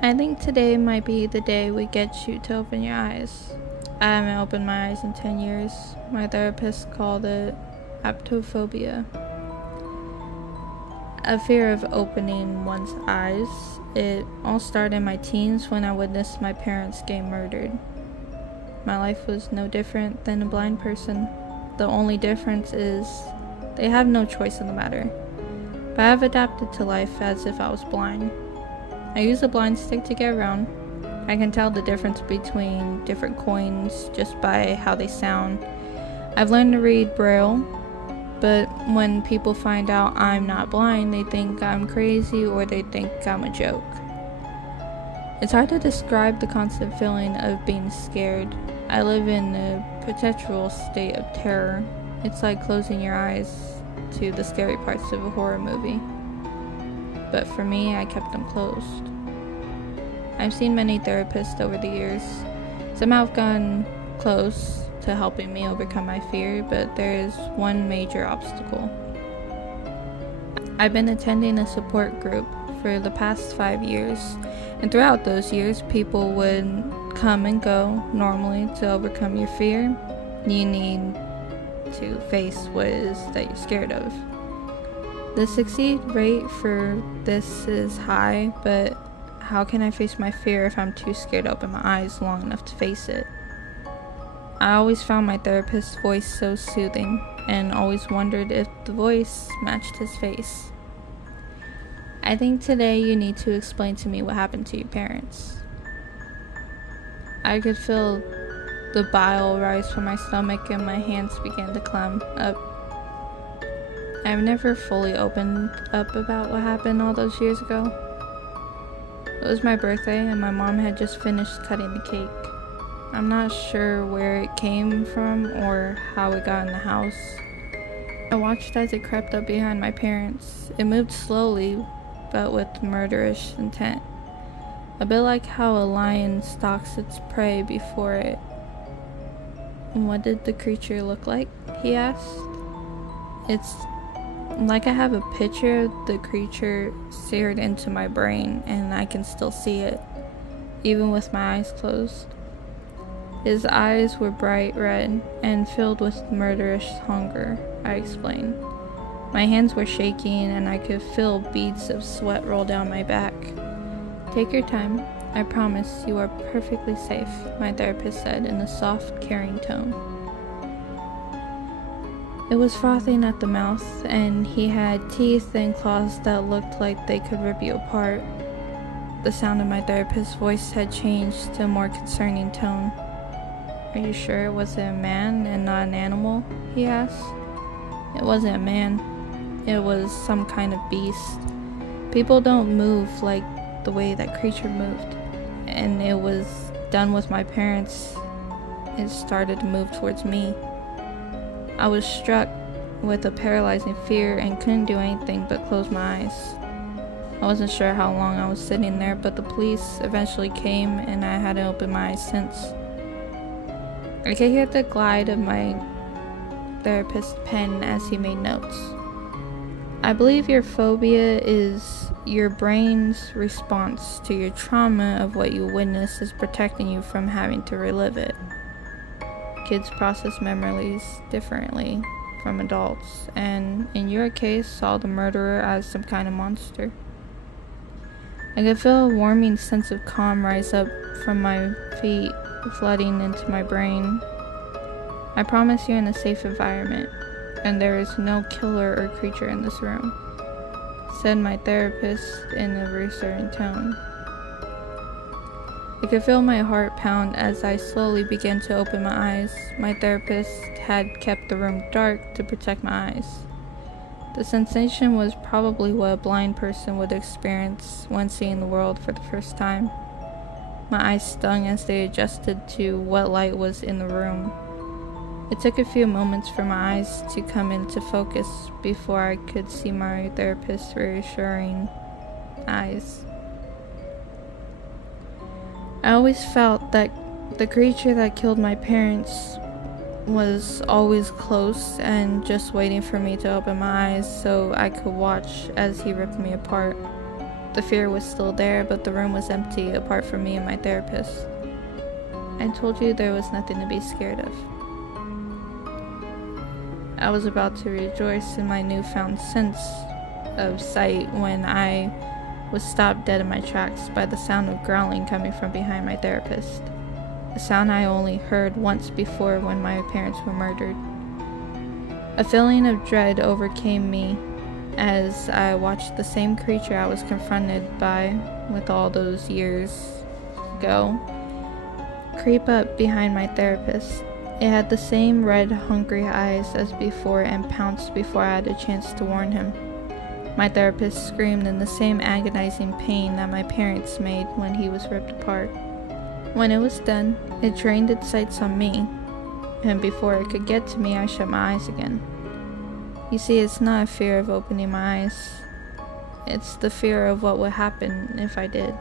I think today might be the day we get you to open your eyes. I haven't opened my eyes in 10 years. My therapist called it aptophobia. A fear of opening one's eyes. It all started in my teens when I witnessed my parents get murdered. My life was no different than a blind person. The only difference is they have no choice in the matter. But I have adapted to life as if I was blind. I use a blind stick to get around. I can tell the difference between different coins just by how they sound. I've learned to read Braille, but when people find out I'm not blind, they think I'm crazy or they think I'm a joke. It's hard to describe the constant feeling of being scared. I live in a perpetual state of terror. It's like closing your eyes to the scary parts of a horror movie. But for me, I kept them closed. I've seen many therapists over the years. Some have gotten close to helping me overcome my fear, but there is one major obstacle. I've been attending a support group for the past 5 years, and throughout those years, people would come and go. Normally, to overcome your fear, you need to face what it is that you're scared of. The succeed rate for this is high, but how can I face my fear if I'm too scared to open my eyes long enough to face it? I always found my therapist's voice so soothing, and always wondered if the voice matched his face. I think today you need to explain to me what happened to your parents. I could feel the bile rise from my stomach and my hands began to climb up. I've never fully opened up about what happened all those years ago. It was my birthday and my mom had just finished cutting the cake. I'm not sure where it came from or how it got in the house. I watched as it crept up behind my parents. It moved slowly, but with murderous intent. A bit like how a lion stalks its prey before it. What did the creature look like? He asked. It's like I have a picture of the creature seared into my brain and I can still see it, even with my eyes closed. His eyes were bright red and filled with murderous hunger, I explained. My hands were shaking and I could feel beads of sweat roll down my back. Take your time. I promise you are perfectly safe, my therapist said in a soft, caring tone. It was frothing at the mouth, and he had teeth and claws that looked like they could rip you apart. The sound of my therapist's voice had changed to a more concerning tone. Are you sure it wasn't a man and not an animal? He asked. It wasn't a man. It was some kind of beast. People don't move like the way that creature moved. And it was done with my parents. It started to move towards me. I was struck with a paralyzing fear and couldn't do anything but close my eyes. I wasn't sure how long I was sitting there, but the police eventually came and I hadn't opened my eyes since. I could hear the glide of my therapist's pen as he made notes. I believe your phobia is your brain's response to your trauma of what you witnessed is protecting you from having to relive it. Kids process memories differently from adults, and in your case, saw the murderer as some kind of monster. I could feel a warming sense of calm rise up from my feet, flooding into my brain. I promise you're in a safe environment, and there is no killer or creature in this room, said my therapist in a reassuring tone. I could feel my heart pound as I slowly began to open my eyes. My therapist had kept the room dark to protect my eyes. The sensation was probably what a blind person would experience when seeing the world for the first time. My eyes stung as they adjusted to what light was in the room. It took a few moments for my eyes to come into focus before I could see my therapist's reassuring eyes. I always felt that the creature that killed my parents was always close and just waiting for me to open my eyes so I could watch as he ripped me apart. The fear was still there, but the room was empty apart from me and my therapist. I told you there was nothing to be scared of. I was about to rejoice in my newfound sense of sight when I was stopped dead in my tracks by the sound of growling coming from behind my therapist. A sound I only heard once before when my parents were murdered. A feeling of dread overcame me as I watched the same creature I was confronted by with all those years ago creep up behind my therapist. It had the same red, hungry eyes as before and pounced before I had a chance to warn him. My therapist screamed in the same agonizing pain that my parents made when he was ripped apart. When it was done, it trained its sights on me, and before it could get to me, I shut my eyes again. You see, it's not a fear of opening my eyes. It's the fear of what would happen if I did.